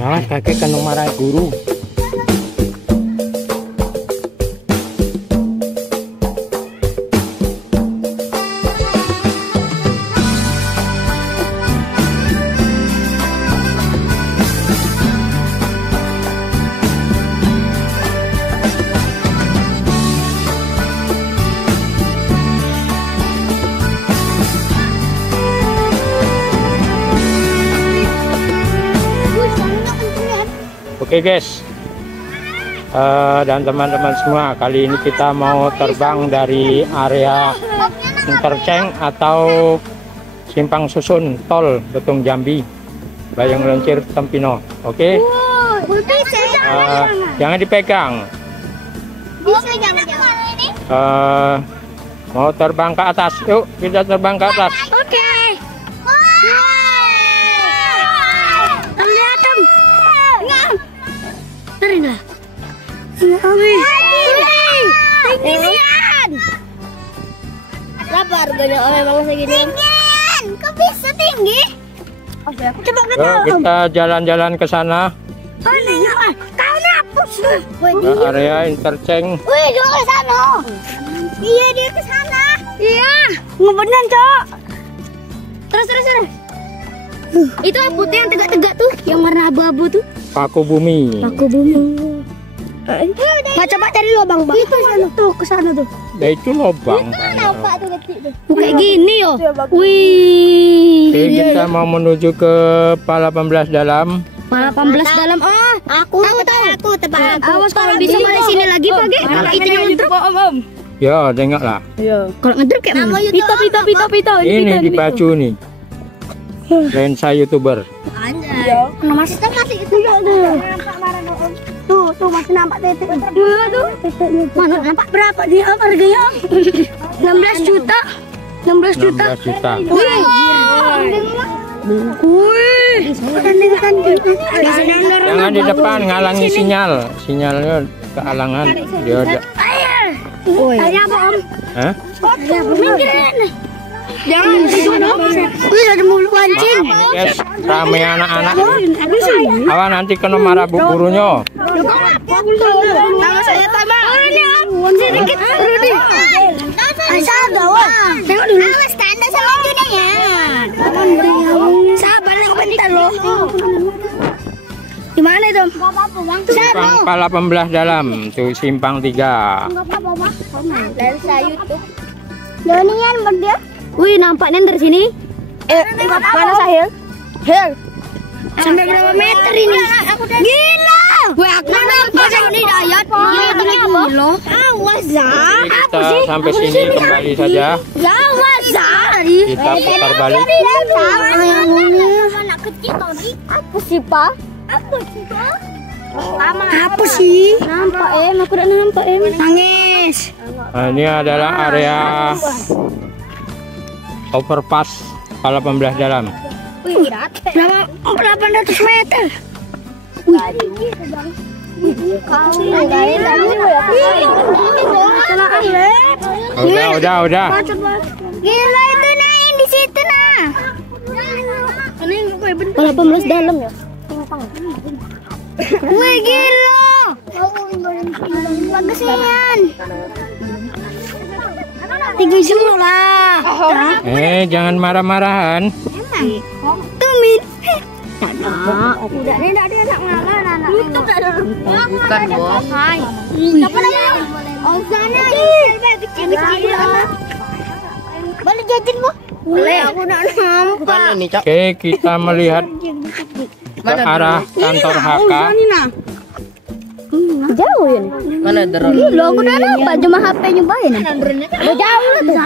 Ya, kakek kan marah guru. Oke guys, dan teman-teman semua, kali ini kita mau terbang dari area interchange atau simpang susun tol Betung Jambi, Bayang Luncur Tempino. Oke, jangan dipegang. Mau terbang ke atas, yuk kita terbang ke atas. Oke. Terina. Tinggian. Berapa harganya memang segini? Tinggian. Kok bisa tinggi? Oke, aku coba kita jalan-jalan ke sana. Oh, iya. Kau hapus. Ke area interchange. Wih, dia ke sana. Iya, dia ke sana. Iya. Ngebenan, Cok. Terus. Itu putih yang tegak-tegak tuh, yang warna abu-abu tuh. Paku bumi. Nggak coba cari lubang, Bang. Itu sana tuh, ke sana tuh. Ya itu lubang. Nampak tuh kecil tuh. Kayak gini yo. Wih. Oke, kita mau menuju ke Pala 18 dalam. Pala 18 dalam. Oh, aku tebak. Awas kalau bisa balik sini lagi, Pak. Kalau itu yang ngedrop. Ya, tengoklah. Kalau ngedrop kayak mana? Pito. Ini dipacu nih. Lensa YouTuber. Anjay. Masih itu tuh masih nampak titik. Tuh. Mana nampak berapa dia harganya? 16 juta. 16 juta. Wih. Jangan di depan, ngalangi sinyal. Sinyalnya kealangan. Dia ada. Tanya apa, Om? Hah? Minggirin. Jangan. Wih, ada mulut pancing. Guys, rame anak-anak. Awan nanti kena marah bu gurunya. Nama saya Tama. Sedikit Rudi. Sabar, tengok dulu. Awas tanda sama Junia. Sabar yang bentar loh. Gimana itu? Simpang Pala 18 dalam, tuh simpang 3. Lensa YouTube. Donian berdia. Wih, nampaknya dari sini. Mana Sahil? Sampai berapa meter ini? Gila. Wih, aku nampak ini dayat. Gila. Awas, Zah. Kita sampai sini kembali saja. Awas, Zah. Kita putar balik. Anak kecil tadi. Apa sih, Pak? Apa sih? Nampak, aku udah nampak, Nangis. Nah, ini adalah area overpass Pala 18 dalam. Berapa 800 meter? Udah. Gila itu naik di situ nah. 18 dalam ya. Wih gila. Bagusnya. 30 lah. Jangan marah-marahan. Tumin. Udah dia nak ngalah anak. Bukan bos. Siapa namanya? Oh sana. Kecil. Boleh jajan bu? Boleh. Aku nak nampak. Oke, kita melihat ke arah kantor HK. Jauh ya? Mana drone? Gila, aku udah nampak cuma HP nyobain. Udah jauh lah tuh.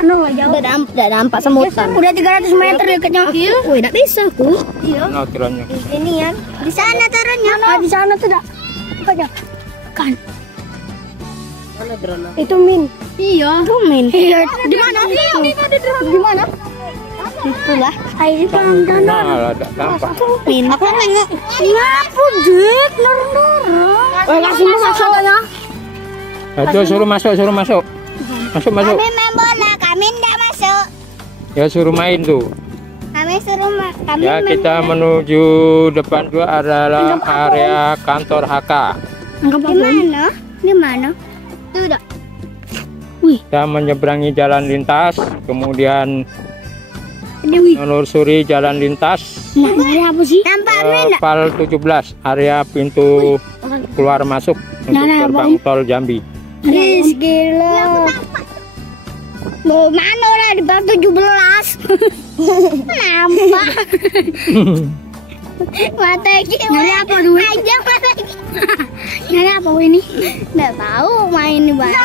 Udah nampak semutan. Udah 300 meter dekatnya. Wih, enggak bisa aku. Iya. Mana turunnya? Ini ya. Di sana turunnya. Di sana tuh dah. Apa aja? Kan. Mana drone? Itu Min. Iya. Itu Min. Iya. Di mana? Di mana? Itulah. Ayo pelan-pelan. Nah, ada tampak. Min. Aku nengok. Ngapu dik, nurun-nurun. Kasih masuk ya. Itu suruh masuk. Masuk. Kami main bola, kami enggak masuk. Ya suruh main tuh. Kami Kami suruh kami Ya, kita menuju depan dua adalah area kantor HK. di mana? Di mana? Tuh dah. Wih, Kita menyeberangi jalan lintas, kemudian Dewi. menelusuri jalan lintas Nah, apa sih? Nampak ke Pal 17, area pintu keluar masuk untuk gerbang tol Jambi. Wih, gila. Mau mana orang di bawah 17? Nampak. Mata kita. Nyari apa dulu? Aja mata kita. Nyari apa ini? Nggak tahu main di mana.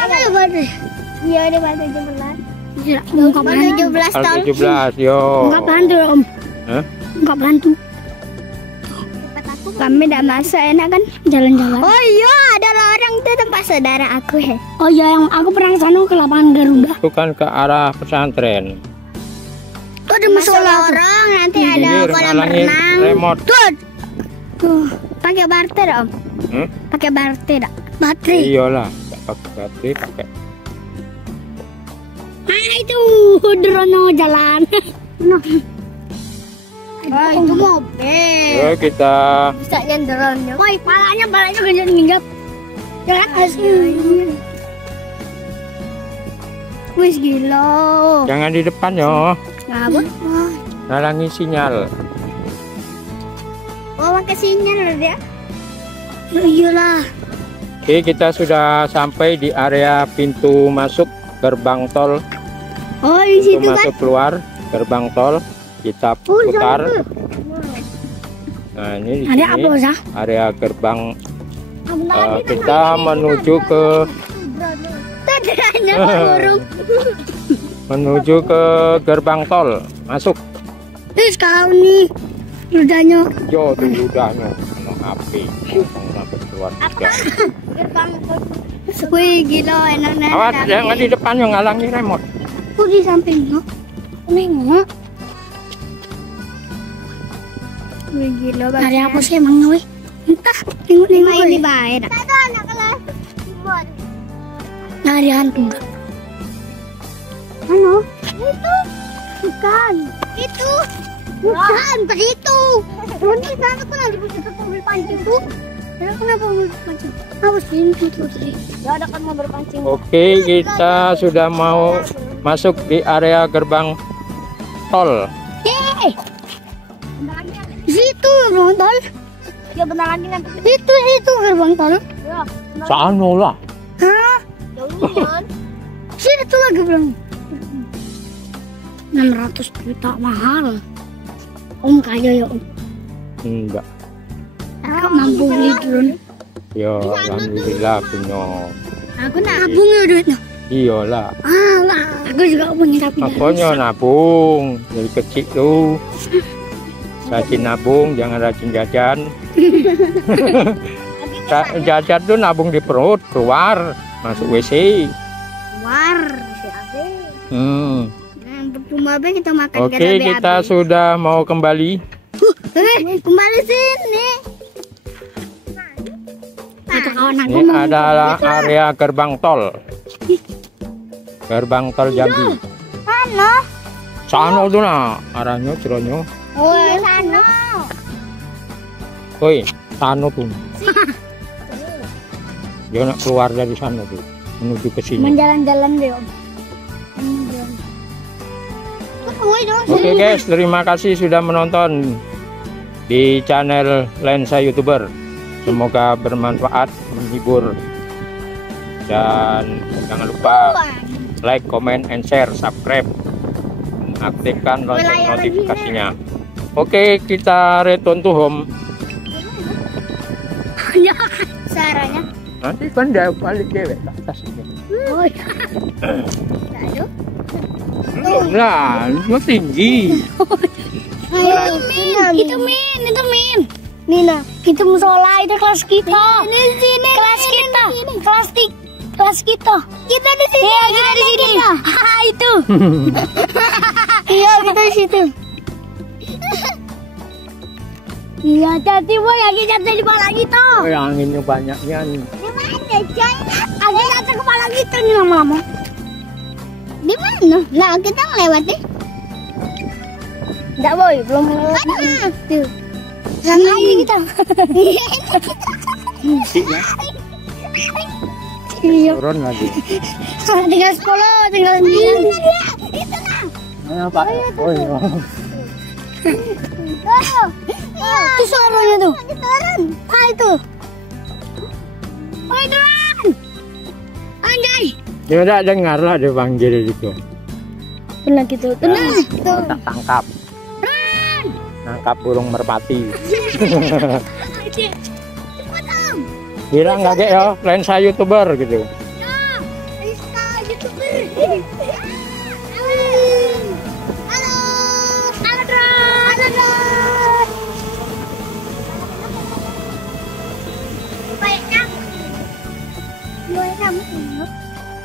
Iya di bawah 17. Enggak bantu 17 Pal tahun. 17, yo. Enggak bantu om. Hah? Enggak bantu. Kami udah masuk enak kan jalan-jalan. Oh iya ada orang itu tempat saudara aku ya. Oh iya yang aku pernah sana ke lapangan Garuda. Itu kan ke arah pesantren. Tuh ada musola orang nanti ada Ini kolam ngalangin renang. remote. Tuh pakai barter om. Hmm? Pakai barter. Baterai. Iyalah, nggak pakai baterai, pakai. Ah itu drone jalan. Ah itu mobil. Yo, kita Bisa yang drone. Woi palanya genjot-genjot. Jangan asli. Wis gila. jangan di depan yo, Ngapa? halangi sinyal. Oh pakai sinyal dia. Ya iyalah. Oke, kita sudah sampai di area pintu masuk gerbang tol. Oh di Pintu situ kan. masuk keluar gerbang tol. Kita putar. Nah, ini di Ada apa sini sah? area gerbang. Kita menuju ke Tadanya burung. menuju ke gerbang tol. Masuk. Terus kau nih ludahnya. Yo, tuh ludahnya kena api. Sampai keluar juga. Gerbang. Wih gila enak-enak. Awas, jangan di depan yang ngalangi remote. Aku di sampingnya. Nengok. Wih gila banget. Hari apa sih emangnya wih? Entah. Tengok-tengok ini baik. Ada anak kelas. Hari hantu. Ano? Itu. Bukan. Itu. Bukan. Begitu. Ini sana aku nanti bisa mobil pancing tuh. Kenapa mobil pancing? Awas ini tuh tadi. Gak ada kan mobil pancing. Oke, kita sudah mau masuk di area gerbang tol. Situ gerbang tol. Ya bentar lagi nanti. Itu gerbang tol. Ya. Sana lah. Hah? Jauhan. Situ lagi belum. 600 juta mahal. Om kaya ya om. Enggak. Kakak mampu beli drone. Ya, alhamdulillah punya. Aku nabung ya duitnya. Iyalah. Alah, aku juga punya tapi Makanya nabung dari kecil tuh. Rajin nabung, jangan rajin jajan. Jajan tuh nabung di perut, keluar, masuk WC. war BAB. Nah, rumah BAB kita makan Oke, kita sudah mau kembali. Kembali sini. Itu kawan aku Ini adalah area gerbang tol. Gerbang tol Jambi. Mana? Sana tuh nah, arahnya ceronyo. Oh, sana. Woi, sana tuh. Dia nak keluar dari sana tuh, menuju ke sini. Menjalan-jalan deh om. Oke guys, terima kasih sudah menonton di channel Lensa YouTuber. Semoga bermanfaat, menghibur, dan jangan lupa like, comment, and share, subscribe, aktifkan lonceng notifikasinya. Oke, kita return to home. Ya, caranya. Nanti kan dia balik dewek ke atas ini. Oh iya. Aduh. Nah, itu tinggi. Itu min. Nina. Itu musola, itu kelas kita. Ini sini. Kelas kita. Kelas kita. Kita di sini. Iya, kita di sini. Haha, itu. Iya, kita di situ. Iya, hati boy, lagi jatuh di kepala kita. Oh, yang anginnya banyaknya nih. Di mana, Jay? Lagi jatuh kepala kita nih lama-lama. Di mana? Lah, kita melewati. Enggak boy, belum. Tuh. Sana aja kita. Iya. Turun lagi. Tinggal 10, tinggal 9. Ayo Pak. Oh iya. Itu suaranya tuh. Ah itu. Woi turun. Anjay. Dia udah dengar lah dipanggil gitu. Benar gitu. Tenang. Oh, tak tangkap. Nangkap burung merpati. Bilang nggak ya, lensa YouTuber gitu.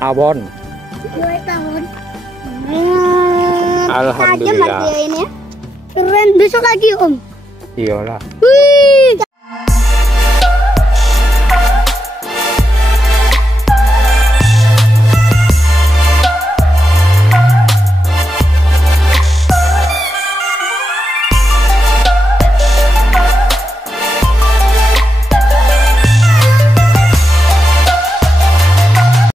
Tawon. Tajam Alhamdulillah. lagi ya ini ya. Keren. Besok lagi om. Iyalah.